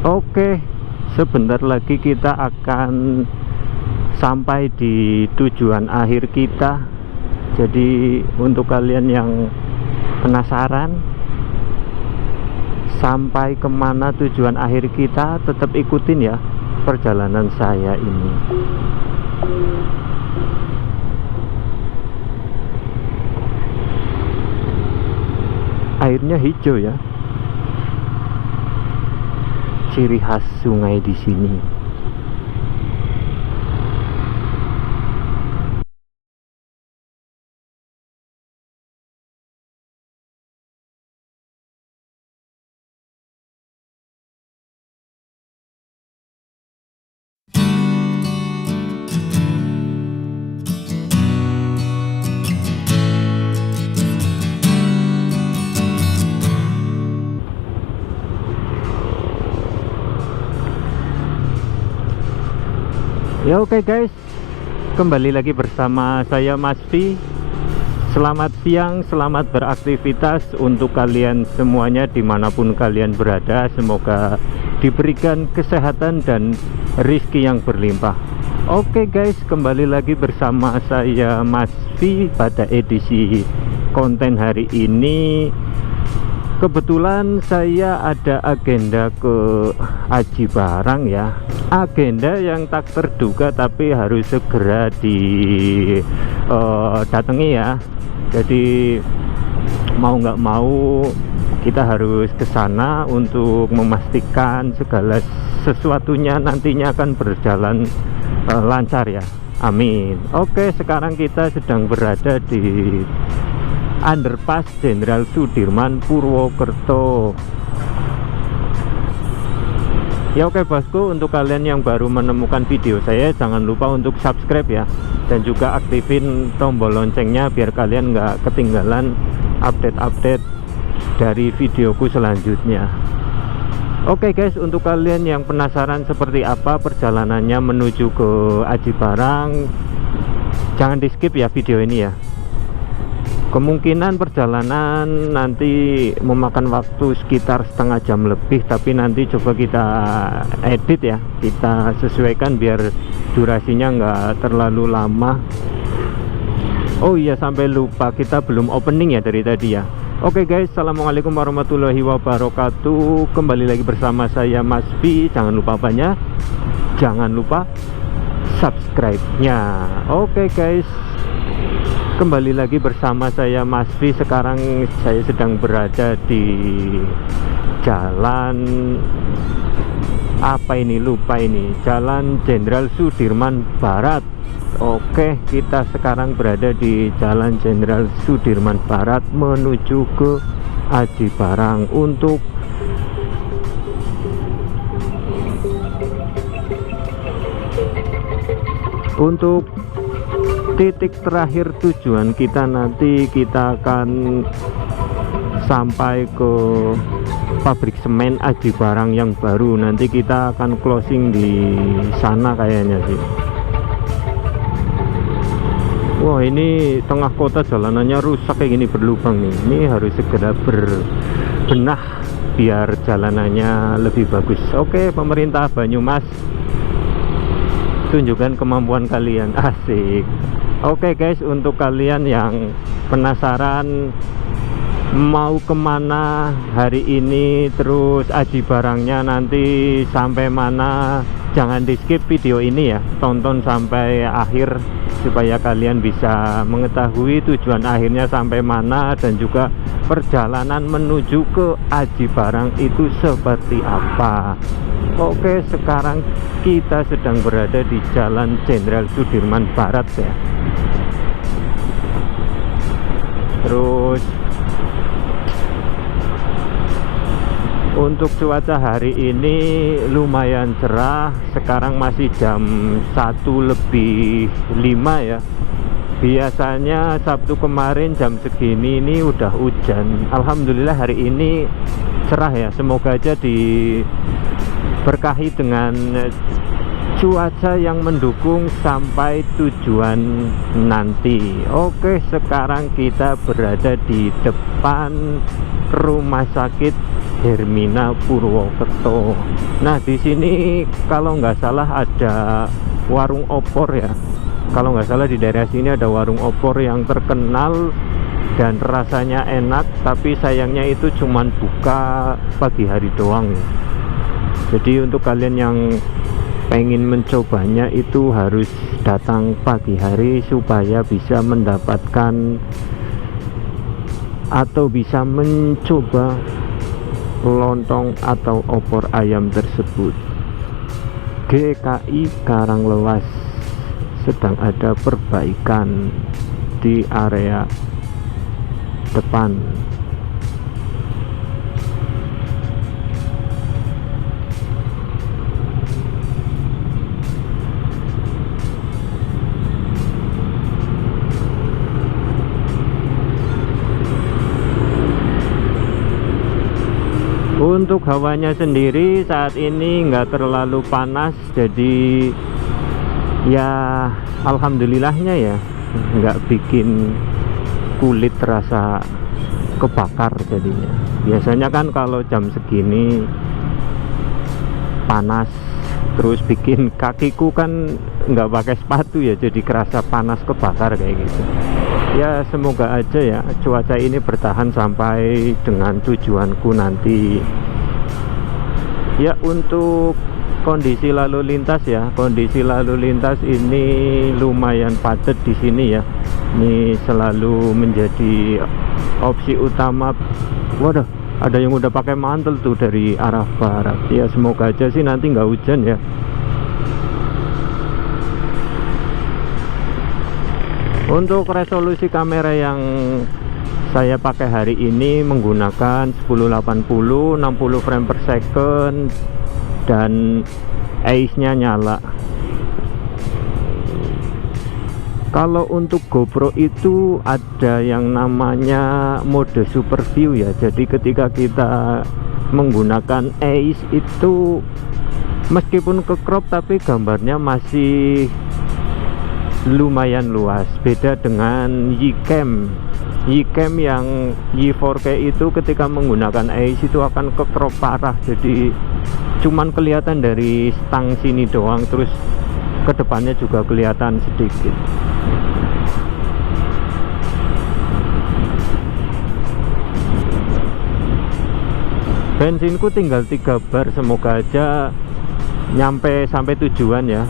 Oke, sebentar lagi kita akan sampai di tujuan akhir kita. Jadi untuk kalian yang penasaran sampai kemana tujuan akhir kita, tetap ikutin ya perjalanan saya ini. Airnya hijau ya, ciri khas sungai di sini. Ya oke guys, kembali lagi bersama saya Mas V. Selamat siang, selamat beraktivitas untuk kalian semuanya dimanapun kalian berada. Semoga diberikan kesehatan dan rezeki yang berlimpah. Oke guys, kembali lagi bersama saya Mas V pada edisi konten hari ini. Kebetulan saya ada agenda ke Aji Barang ya. Agenda yang tak terduga tapi harus segera datangi ya. Jadi mau nggak mau kita harus ke sana untuk memastikan segala sesuatunya nantinya akan berjalan lancar ya. Amin. Oke, sekarang kita sedang berada di Underpass Jenderal Sudirman Purwokerto. Ya oke bosku, untuk kalian yang baru menemukan video saya, jangan lupa untuk subscribe ya, dan juga aktifin tombol loncengnya biar kalian nggak ketinggalan update-update dari videoku selanjutnya. Oke guys, untuk kalian yang penasaran seperti apa perjalanannya menuju ke Aji Barang, jangan di skip ya video ini ya. Kemungkinan perjalanan nanti memakan waktu sekitar setengah jam lebih, tapi nanti coba kita edit ya, kita sesuaikan biar durasinya nggak terlalu lama. Oh iya, sampai lupa, kita belum opening ya dari tadi ya. Oke guys, assalamualaikum warahmatullahi wabarakatuh. Kembali lagi bersama saya Mas V. Jangan lupa apanya? Jangan lupa subscribe-nya. Oke guys, kembali lagi bersama saya Mas V. Sekarang saya sedang berada di jalan apa ini, lupa ini, Jalan Jenderal Sudirman Barat. Oke, kita sekarang berada di Jalan Jenderal Sudirman Barat menuju ke Aji Barang untuk titik terakhir tujuan kita. Nanti kita akan sampai ke pabrik semen Aji Barang yang baru. Nanti kita akan closing di sana kayaknya sih. Wah, ini tengah kota jalanannya rusak kayak gini, berlubang nih. Ini harus segera berbenah biar jalanannya lebih bagus. Oke, pemerintah Banyumas, tunjukkan kemampuan kalian. Asik. Oke guys, untuk kalian yang penasaran mau kemana hari ini, terus Aji Barangnya nanti sampai mana, jangan di skip video ini ya, tonton sampai akhir supaya kalian bisa mengetahui tujuan akhirnya sampai mana dan juga perjalanan menuju ke Aji Barang itu seperti apa. Oke, sekarang kita sedang berada di Jalan Jenderal Sudirman Barat ya. Terus untuk cuaca hari ini lumayan cerah. Sekarang masih jam 1:05 ya. Biasanya Sabtu kemarin jam segini ini udah hujan. Alhamdulillah hari ini cerah ya. Semoga aja diberkahi dengan cuaca yang mendukung sampai tujuan nanti. Oke, sekarang kita berada di depan rumah sakit Hermina Purwokerto. Nah, di sini kalau nggak salah ada warung opor ya. Kalau nggak salah di daerah sini ada warung opor yang terkenal dan rasanya enak, tapi sayangnya itu cuman buka pagi hari doang. Jadi untuk kalian yang pengen mencobanya itu harus datang pagi hari supaya bisa mendapatkan atau bisa mencoba lontong atau opor ayam tersebut. GKI Karanglewas sedang ada perbaikan di area depan. Untuk hawanya sendiri saat ini nggak terlalu panas, jadi ya alhamdulillahnya ya nggak bikin kulit terasa kebakar jadinya. Biasanya kan kalau jam segini panas terus bikin kakiku kan nggak pakai sepatu ya, jadi kerasa panas kebakar kayak gitu. Ya semoga aja ya cuaca ini bertahan sampai dengan tujuanku nanti. Ya untuk kondisi lalu lintas ya, kondisi lalu lintas ini lumayan padat di sini ya. Ini selalu menjadi opsi utama. Waduh, ada yang udah pakai mantel tuh dari arah barat. Ya semoga aja sih nanti nggak hujan ya. Untuk resolusi kamera yang saya pakai hari ini menggunakan 1080 60 frame per second dan AIS-nya nyala. Kalau untuk GoPro itu ada yang namanya mode super view ya. Jadi ketika kita menggunakan AIS itu meskipun ke crop tapi gambarnya masih lumayan luas. Beda dengan Ycam yang Y4K itu ketika menggunakan AIS itu akan ke crop parah. Jadi cuman kelihatan dari stang sini doang, terus kedepannya juga kelihatan sedikit. Bensinku tinggal 3 bar, semoga aja nyampe sampai tujuan ya.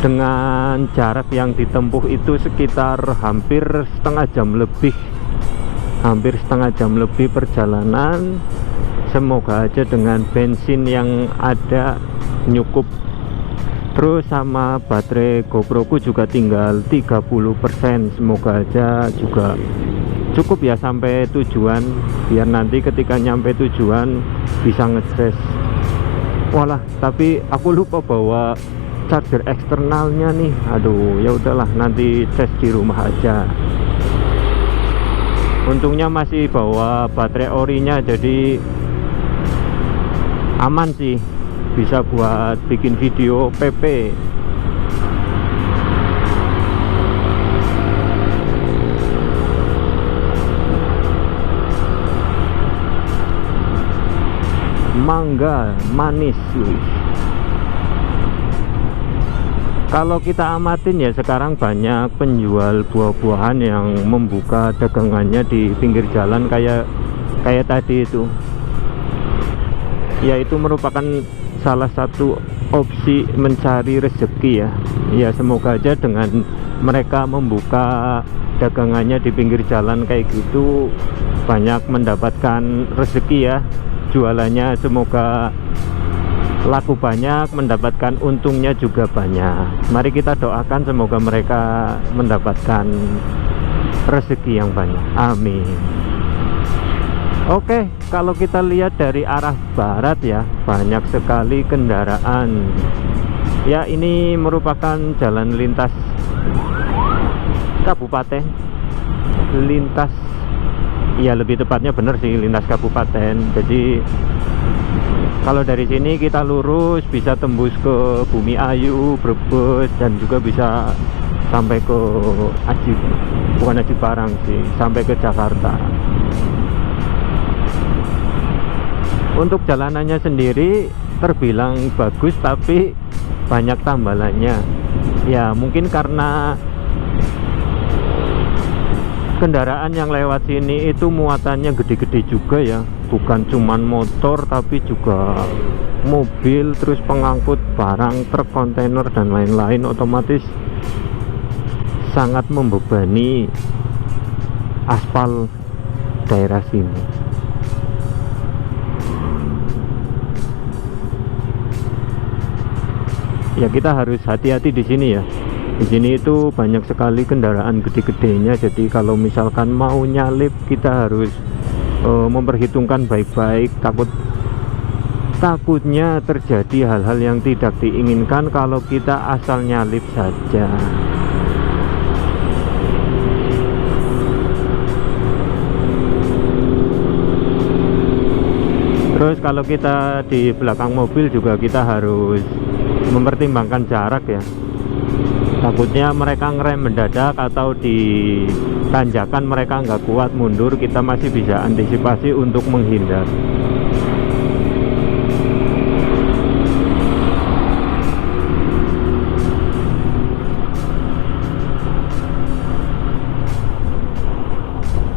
Dengan jarak yang ditempuh itu sekitar hampir setengah jam lebih perjalanan. Semoga aja dengan bensin yang ada nyukup. Terus sama baterai GoPro ku juga tinggal 30%. Semoga aja juga cukup ya sampai tujuan, biar nanti ketika nyampe tujuan bisa ngecas. Walah, tapi aku lupa bawa charger eksternalnya nih. Aduh, ya udahlah nanti cas di rumah aja. Untungnya masih bawa baterai orinya, jadi aman sih, bisa buat bikin video PP. Mangga manis. Kalau kita amatin ya, sekarang banyak penjual buah-buahan yang membuka dagangannya di pinggir jalan kayak tadi itu. Ya itu merupakan salah satu opsi mencari rezeki ya. Ya semoga aja dengan mereka membuka dagangannya di pinggir jalan kayak gitu banyak mendapatkan rezeki ya. Jualannya semoga laku banyak, mendapatkan untungnya juga banyak. Mari kita doakan semoga mereka mendapatkan rezeki yang banyak, amin. Oke, kalau kita lihat dari arah barat ya, banyak sekali kendaraan. Ya ini merupakan jalan lintas kabupaten, lintas, ya lebih tepatnya bener sih lintas kabupaten. Jadi kalau dari sini kita lurus bisa tembus ke Bumi Ayu, Brebes, dan juga bisa sampai ke bukan Aji Barang sih, sampai ke Jakarta. Untuk jalanannya sendiri terbilang bagus, tapi banyak tambalannya. Ya mungkin karena kendaraan yang lewat sini itu muatannya gede-gede juga ya, bukan cuman motor tapi juga mobil, terus pengangkut barang, truk, kontainer dan lain-lain, otomatis sangat membebani aspal daerah sini. Ya kita harus hati-hati di sini ya. Di sini itu banyak sekali kendaraan gede-gedenya, jadi kalau misalkan mau nyalip kita harus memperhitungkan baik-baik, takutnya terjadi hal-hal yang tidak diinginkan kalau kita asal nyalip saja. Terus kalau kita di belakang mobil juga kita harus mempertimbangkan jarak ya. Takutnya mereka ngerem mendadak atau di tanjakan mereka nggak kuat mundur, kita masih bisa antisipasi untuk menghindar.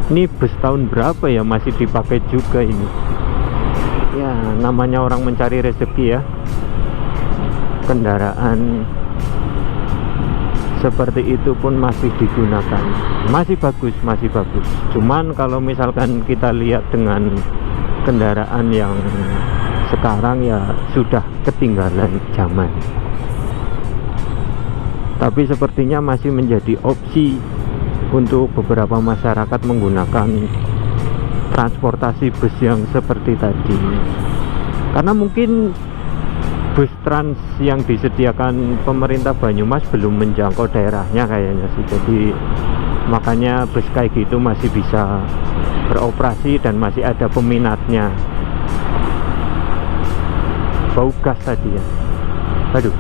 Ini bus tahun berapa ya masih dipakai juga ini. Ya namanya orang mencari rezeki ya. Kendaraan seperti itu pun masih digunakan, masih bagus. Cuman kalau misalkan kita lihat dengan kendaraan yang sekarang ya sudah ketinggalan zaman. Tapi sepertinya masih menjadi opsi untuk beberapa masyarakat menggunakan transportasi bus yang seperti tadi, karena mungkin bus trans yang disediakan pemerintah Banyumas belum menjangkau daerahnya kayaknya sih. Jadi makanya bus kayak gitu masih bisa beroperasi dan masih ada peminatnya. Bau gas tadi ya, aduh.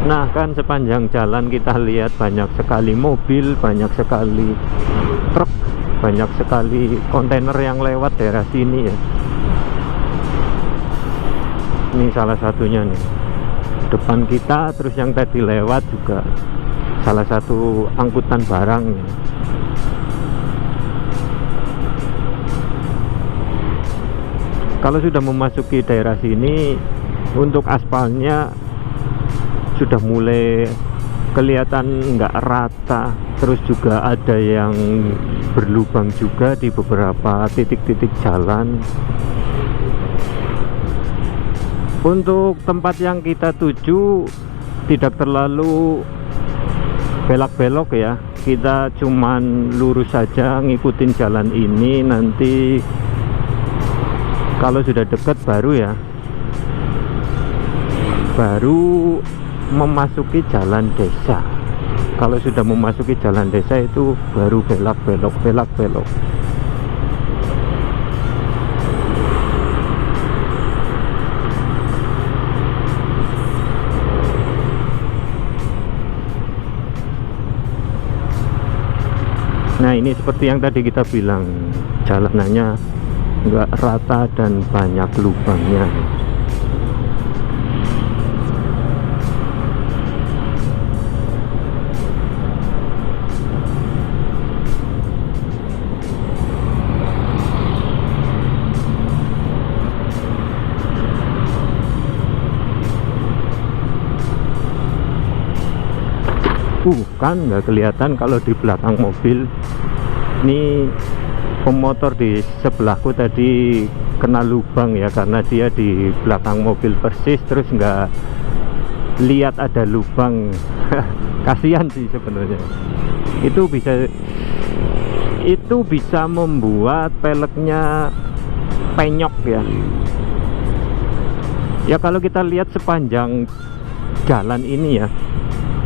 Nah kan sepanjang jalan kita lihat banyak sekali mobil, banyak sekali truk, banyak sekali kontainer yang lewat daerah sini ya. Ini salah satunya nih, depan kita. Terus yang tadi lewat juga salah satu angkutan barang ya. Kalau sudah memasuki daerah sini, untuk aspalnya sudah mulai kelihatan nggak rata, terus juga ada yang berlubang juga di beberapa titik-titik jalan. Untuk tempat yang kita tuju tidak terlalu belok-belok ya, kita cuman lurus saja ngikutin jalan ini. Nanti kalau sudah dekat baru memasuki jalan desa. Kalau sudah memasuki jalan desa itu baru belok-belok. Nah ini seperti yang tadi kita bilang, jalanannya nggak rata dan banyak lubangnya. Kan nggak kelihatan kalau di belakang mobil. Ini pemotor di sebelahku tadi kena lubang ya, karena dia di belakang mobil persis, terus nggak lihat ada lubang. Kasihan sih sebenarnya. Itu bisa membuat peleknya penyok ya. Ya kalau kita lihat sepanjang jalan ini ya,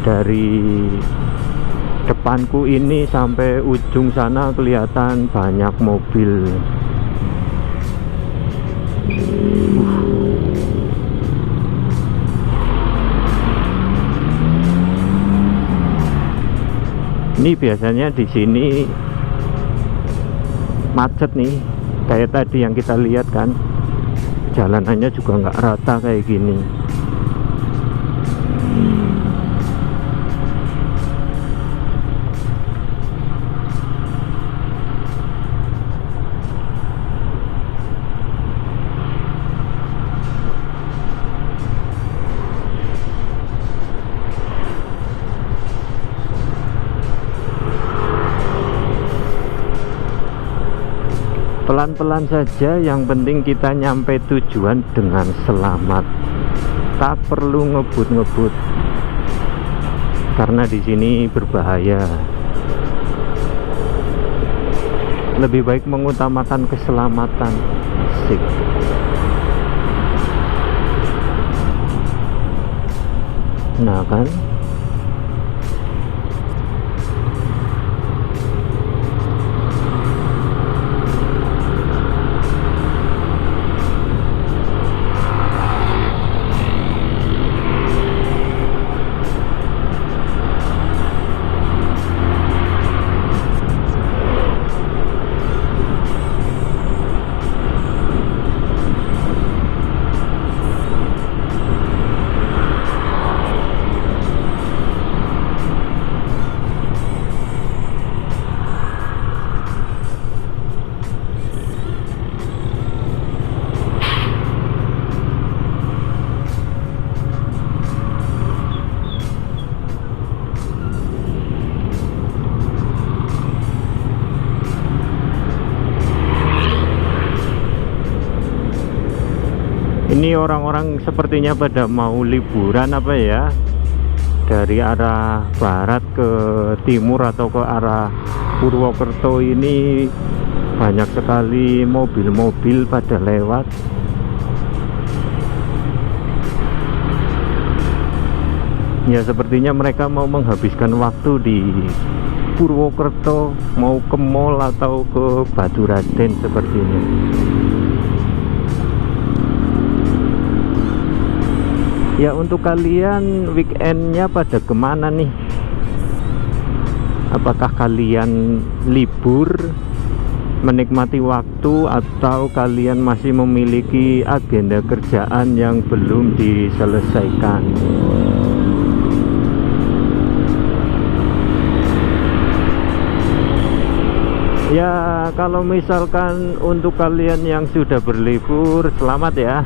dari depanku ini sampai ujung sana kelihatan banyak mobil. Ini biasanya di sini macet nih, kayak tadi yang kita lihat kan, jalanannya juga nggak rata kayak gini. Pelan-pelan saja, yang penting kita nyampe tujuan dengan selamat. Tak perlu ngebut-ngebut, karena di sini berbahaya. Lebih baik mengutamakan keselamatan. Asik. Nah kan, ini orang-orang sepertinya pada mau liburan apa ya, dari arah barat ke timur atau ke arah Purwokerto. Ini banyak sekali mobil-mobil pada lewat. Ya sepertinya mereka mau menghabiskan waktu di Purwokerto, mau ke mall atau ke Baturaden seperti ini. Ya untuk kalian weekendnya pada kemana nih? Apakah kalian libur, menikmati waktu, atau kalian masih memiliki agenda kerjaan yang belum diselesaikan? Ya kalau misalkan untuk kalian yang sudah berlibur, selamat ya.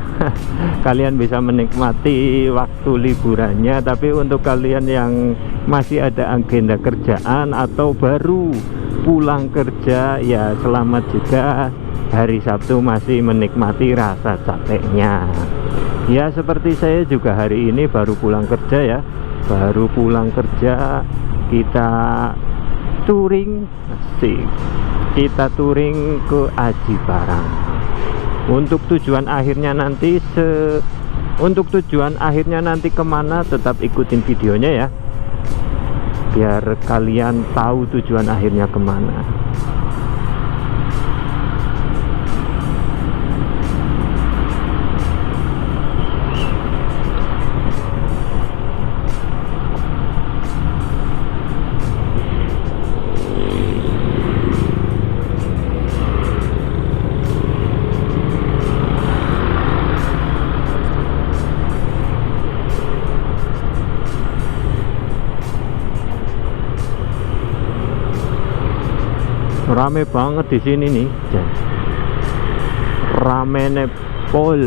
Kalian bisa menikmati waktu liburannya. Tapi untuk kalian yang masih ada agenda kerjaan atau baru pulang kerja, ya selamat juga. Hari Sabtu masih menikmati rasa capeknya. Ya seperti saya juga hari ini baru pulang kerja ya. Baru pulang kerja, kita touring sih. Kita touring ke Aji Barang. Untuk tujuan akhirnya nanti kemana, tetap ikutin videonya ya, biar kalian tahu tujuan akhirnya kemana. Rame banget di sini nih, rame nepol.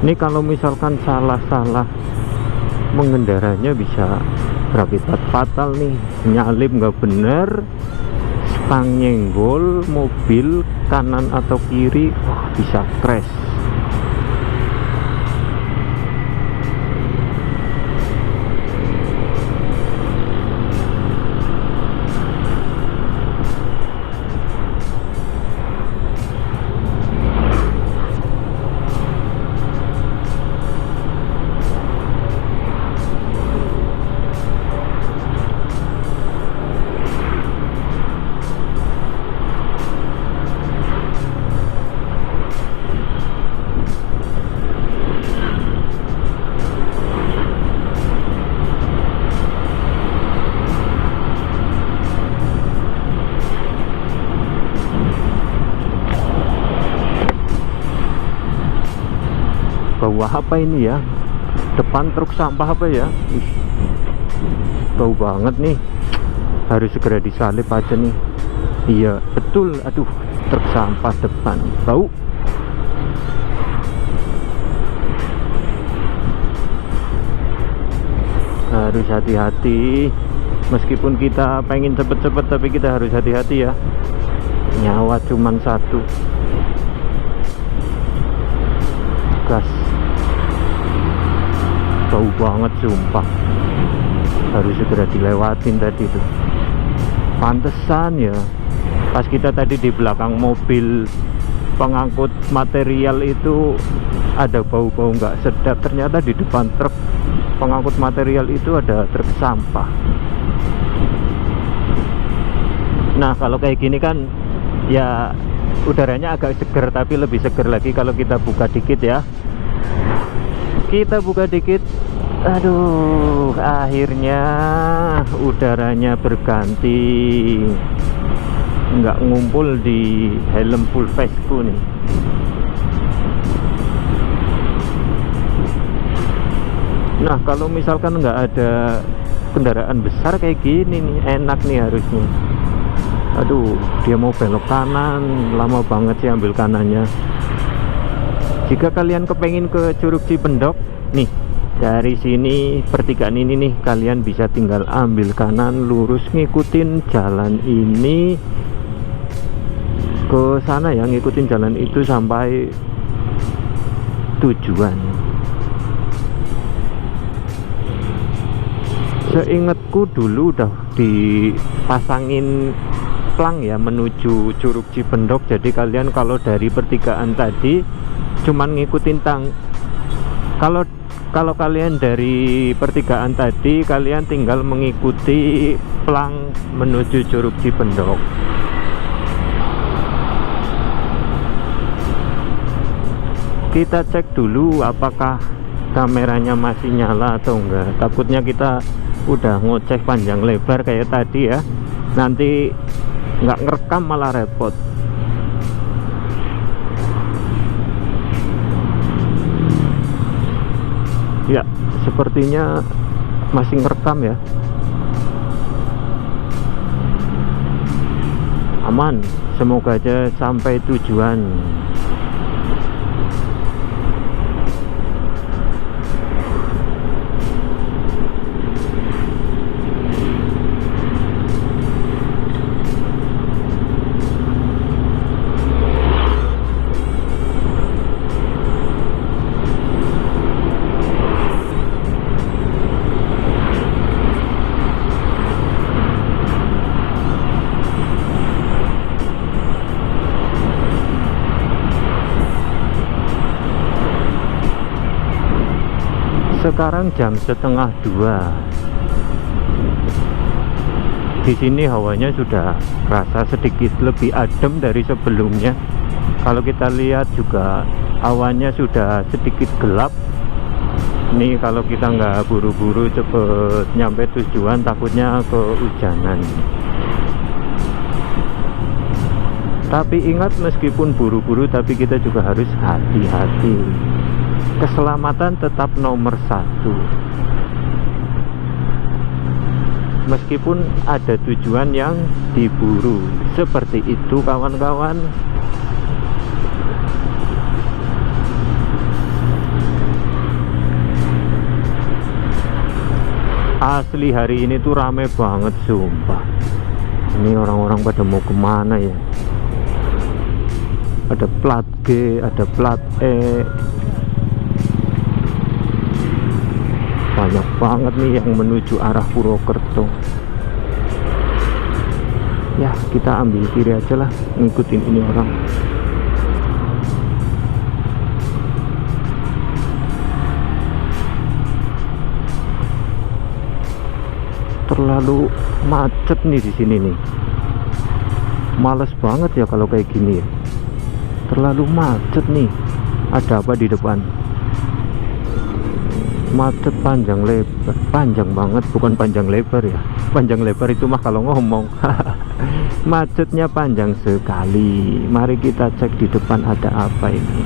Ini kalau misalkan salah mengendaranya bisa berakibat fatal nih. Nyalip nggak bener, stang nyenggol mobil kanan atau kiri, wah, bisa crash. bau apa ini ya? Depan truk sampah apa ya? Ih, bau banget nih, harus segera disalip aja nih. Iya betul, aduh, truk sampah depan bau. Harus hati-hati, meskipun kita pengen cepet-cepet tapi kita harus hati-hati ya, nyawa cuman satu. Gas, bau banget sumpah, harus segera dilewatin tadi tuh. Pantesan ya, pas kita tadi di belakang mobil pengangkut material itu ada bau-bau nggak sedap, ternyata di depan truk pengangkut material itu ada truk sampah. Nah kalau kayak gini kan ya udaranya agak seger, tapi lebih seger lagi kalau kita buka dikit ya. Kita buka dikit, aduh, akhirnya udaranya berganti, nggak ngumpul di helm full faceku nih. Nah kalau misalkan nggak ada kendaraan besar kayak gini nih, enak nih harusnya. Aduh, dia mau belok kanan, lama banget sih ambil kanannya. Jika kalian kepengin ke Curug Cipendok nih, dari sini pertigaan ini nih, kalian bisa tinggal ambil kanan lurus, ngikutin jalan ini ke sana ya, ngikutin jalan itu sampai tujuan. Seingatku dulu udah dipasangin plang ya menuju Curug Cipendok, jadi kalian kalau dari pertigaan tadi cuman ngikutin kalau kalian dari pertigaan tadi, kalian tinggal mengikuti plang menuju Curug Cipendok. Kita cek dulu apakah kameranya masih nyala atau enggak, takutnya kita udah ngoceh panjang lebar kayak tadi ya, nanti nggak ngerekam malah repot. Ya sepertinya masih ngerekam ya, aman, semoga aja sampai tujuan. Sekarang jam 1:30. Di sini hawanya sudah rasa sedikit lebih adem dari sebelumnya. Kalau kita lihat juga awannya sudah sedikit gelap. Nih kalau kita nggak buru-buru cepet nyampe tujuan, takutnya kehujanan. Tapi ingat, meskipun buru-buru tapi kita juga harus hati-hati. Keselamatan tetap nomor satu. Meskipun ada tujuan yang diburu, seperti itu kawan-kawan. Asli hari ini tuh rame banget sumpah. Ini orang-orang pada mau kemana ya? Ada plat G, ada plat E, banyak banget nih yang menuju arah Purwokerto. Ya kita ambil kiri aja lah, ngikutin ini orang. Terlalu macet nih di sini nih, males banget ya kalau kayak gini ya, terlalu macet nih. Ada apa di depan? Macet panjang lebar, panjang banget, bukan panjang lebar ya. Panjang lebar itu mah kalau ngomong. Macetnya panjang sekali. Mari kita cek di depan ada apa ini.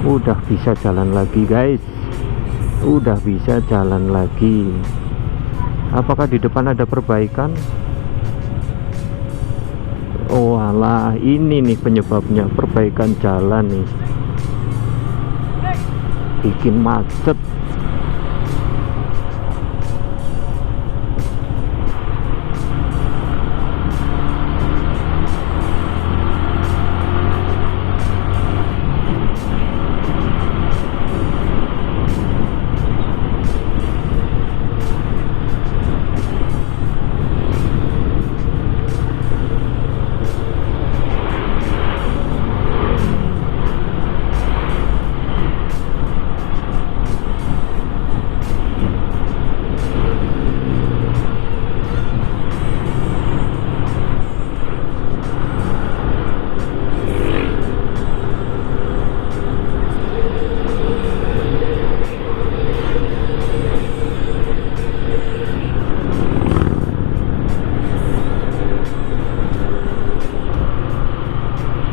Udah bisa jalan lagi guys, udah bisa jalan lagi. Apakah di depan ada perbaikan? Oh alah, ini nih penyebabnya, perbaikan jalan nih bikin macet.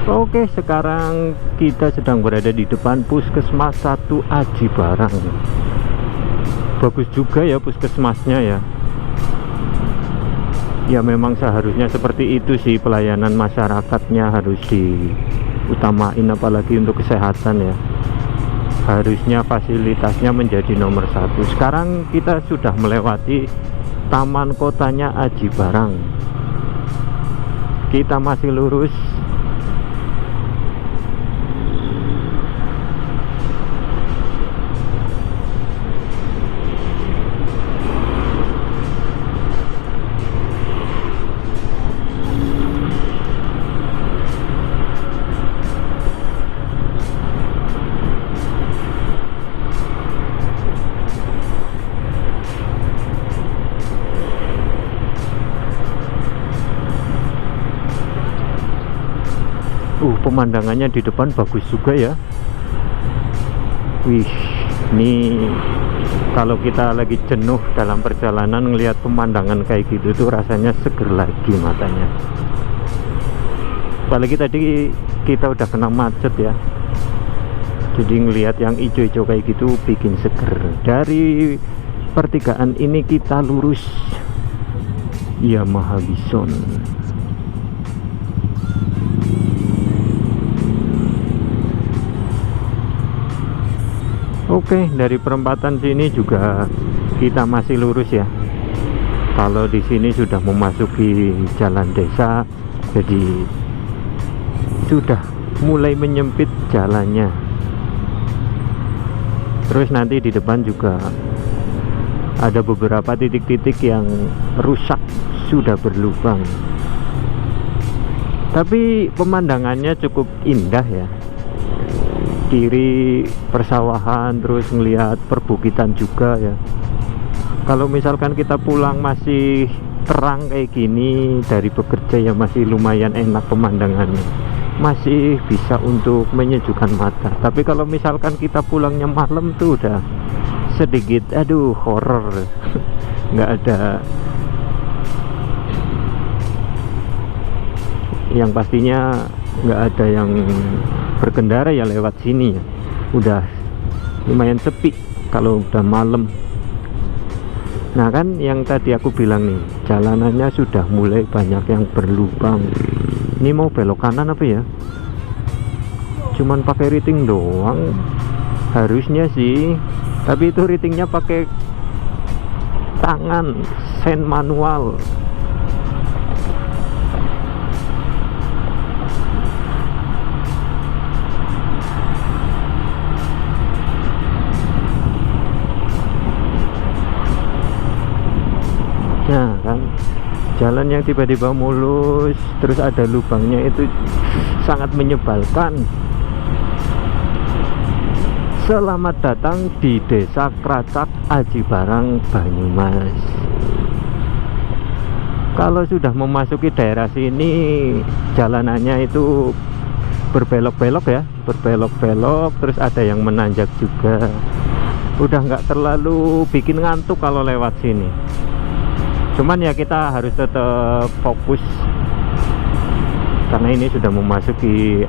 Oke, sekarang kita sedang berada di depan Puskesmas 1 Aji Barang. Bagus juga ya puskesmasnya ya. Ya memang seharusnya seperti itu sih, pelayanan masyarakatnya harus diutamain, apalagi untuk kesehatan ya. Harusnya fasilitasnya menjadi nomor 1. Sekarang kita sudah melewati taman kotanya Aji Barang. Kita masih lurus. Pemandangannya di depan bagus juga ya. Wih, ini kalau kita lagi jenuh dalam perjalanan ngelihat pemandangan kayak gitu tuh rasanya seger lagi matanya. Apalagi tadi kita udah kena macet ya, jadi ngelihat yang hijau-hijau kayak gitu bikin seger. Dari pertigaan ini kita lurus Yamaha Bison. Oke, dari perempatan sini juga kita masih lurus ya. Kalau di sini sudah memasuki jalan desa, jadi sudah mulai menyempit jalannya. Terus nanti di depan juga ada beberapa titik-titik yang rusak, sudah berlubang. Tapi pemandangannya cukup indah ya. Kiri persawahan, terus ngelihat perbukitan juga ya. Kalau misalkan kita pulang masih terang kayak gini dari bekerja ya, masih lumayan enak pemandangannya, masih bisa untuk menyejukkan mata. Tapi kalau misalkan kita pulangnya malam tuh udah sedikit aduh horor. Nggak ada, yang pastinya nggak ada yang berkendara ya lewat sini ya. Udah lumayan sepi kalau udah malam. Nah kan yang tadi aku bilang nih, jalanannya sudah mulai banyak yang berlubang. Ini mau belok kanan apa ya? Cuman pakai riting doang harusnya sih, tapi itu ritingnya pakai tangan, sen manual. Nah kan, jalan yang tiba-tiba mulus terus ada lubangnya itu sangat menyebalkan. Selamat datang di Desa Kracak, Aji Barang, Banyumas. Kalau sudah memasuki daerah sini, jalanannya itu berbelok-belok ya, berbelok-belok, terus ada yang menanjak juga. Udah nggak terlalu bikin ngantuk kalau lewat sini. Cuman ya kita harus tetap fokus karena ini sudah memasuki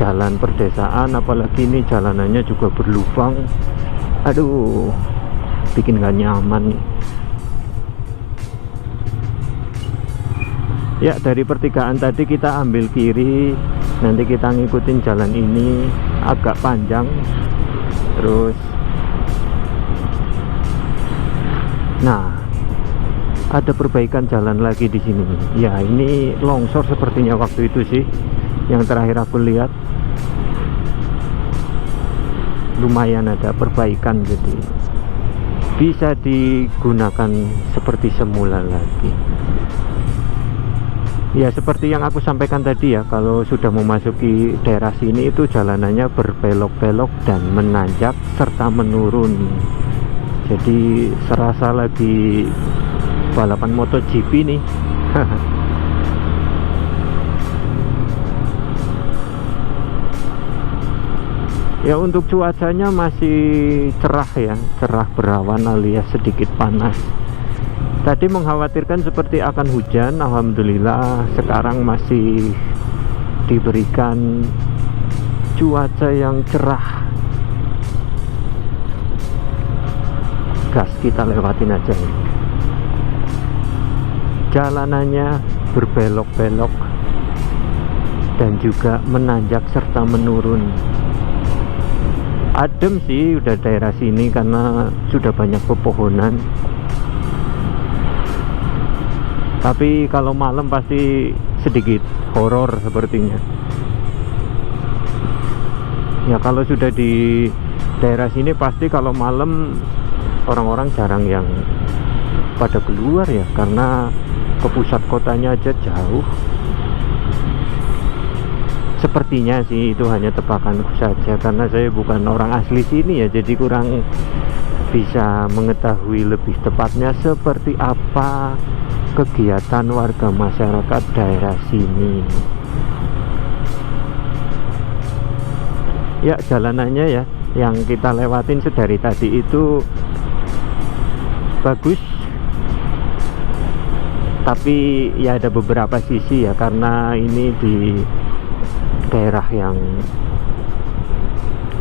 jalan perdesaan, apalagi ini jalanannya juga berlubang. Aduh, bikin gak nyaman nih. Ya, dari pertigaan tadi kita ambil kiri, nanti kita ngikutin jalan ini, agak panjang. Terus nah, ada perbaikan jalan lagi di sini. Ya, ini longsor sepertinya waktu itu sih yang terakhir aku lihat. Lumayan ada perbaikan, jadi bisa digunakan seperti semula lagi. Ya, seperti yang aku sampaikan tadi ya, kalau sudah memasuki daerah sini itu jalanannya berbelok-belok dan menanjak serta menurun. Jadi serasa lagi balapan MotoGP nih. Ya, untuk cuacanya masih cerah ya, cerah berawan alias sedikit panas. Tadi mengkhawatirkan seperti akan hujan, alhamdulillah sekarang masih diberikan cuaca yang cerah. Gas, kita lewatin aja nih. Jalanannya berbelok-belok dan juga menanjak serta menurun. Adem sih udah daerah sini karena sudah banyak pepohonan. Tapi kalau malam pasti sedikit horor sepertinya. Ya, kalau sudah di daerah sini pasti kalau malam orang-orang jarang yang pada keluar ya, karena ke pusat kotanya aja jauh. Sepertinya sih itu hanya tebakanku saja, karena saya bukan orang asli sini ya, jadi kurang bisa mengetahui lebih tepatnya seperti apa kegiatan warga masyarakat daerah sini. Ya, jalanannya ya yang kita lewatin sedari tadi itu bagus, tapi ya ada beberapa sisi ya, karena ini di daerah yang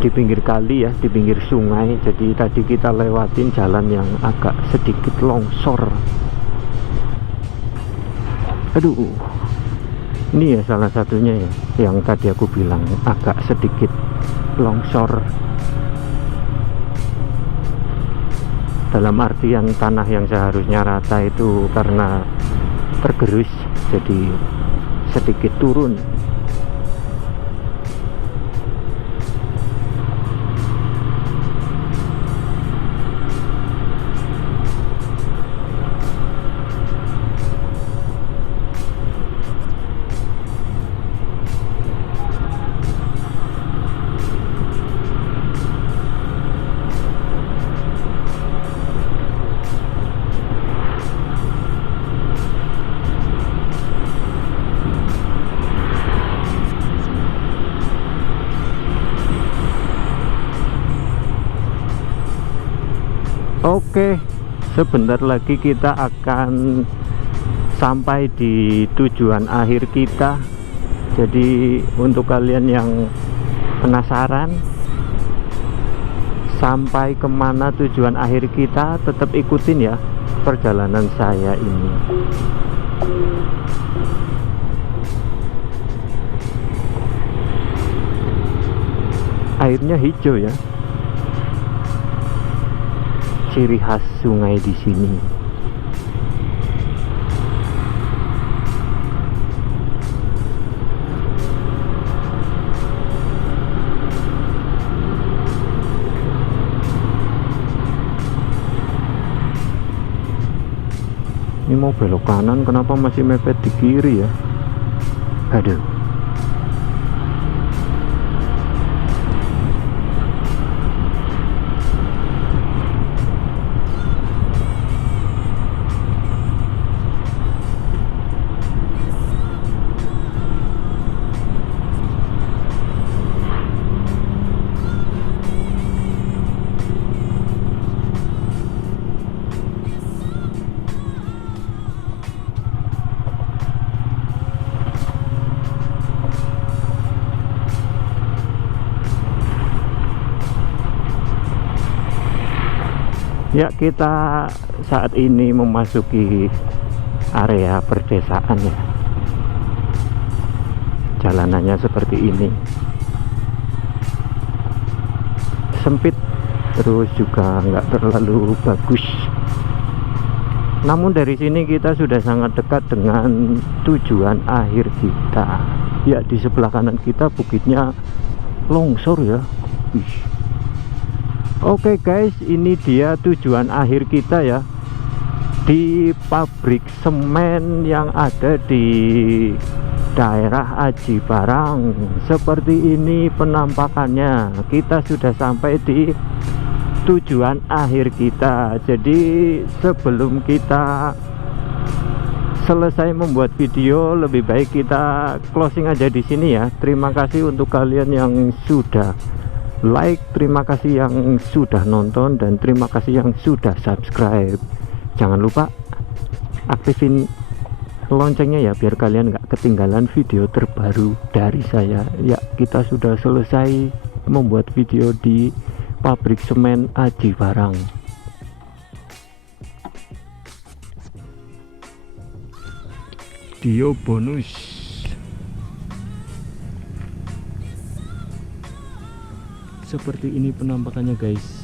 di pinggir kali ya, di pinggir sungai. Jadi tadi kita lewatin jalan yang agak sedikit longsor. Aduh, ini ya salah satunya ya yang tadi aku bilang agak sedikit longsor, dalam artian tanah yang seharusnya rata itu karena tergerus jadi sedikit turun. Oke, sebentar lagi kita akan sampai di tujuan akhir kita. Jadi untuk kalian yang penasaran sampai kemana tujuan akhir kita, tetap ikutin ya perjalanan saya ini. Airnya hijau ya, ciri khas sungai di sini. Ini mau belok kanan, kenapa masih mepet di kiri ya? Aduh. Ya, kita saat ini memasuki area perdesaan ya. Jalanannya seperti ini, sempit, terus juga nggak terlalu bagus. Namun dari sini kita sudah sangat dekat dengan tujuan akhir kita. Ya, di sebelah kanan kita bukitnya longsor ya. Oke guys, ini dia tujuan akhir kita ya, di pabrik semen yang ada di daerah Aji Barang. Seperti ini penampakannya. Kita sudah sampai di tujuan akhir kita. Jadi sebelum kita selesai membuat video, lebih baik kita closing aja di sini ya. Terima kasih untuk kalian yang sudah like, terima kasih yang sudah nonton, dan terima kasih yang sudah subscribe. Jangan lupa aktifin loncengnya ya, biar kalian nggak ketinggalan video terbaru dari saya. Ya, kita sudah selesai membuat video di pabrik semen Aji Barang. Dio bonus. Seperti ini penampakannya guys.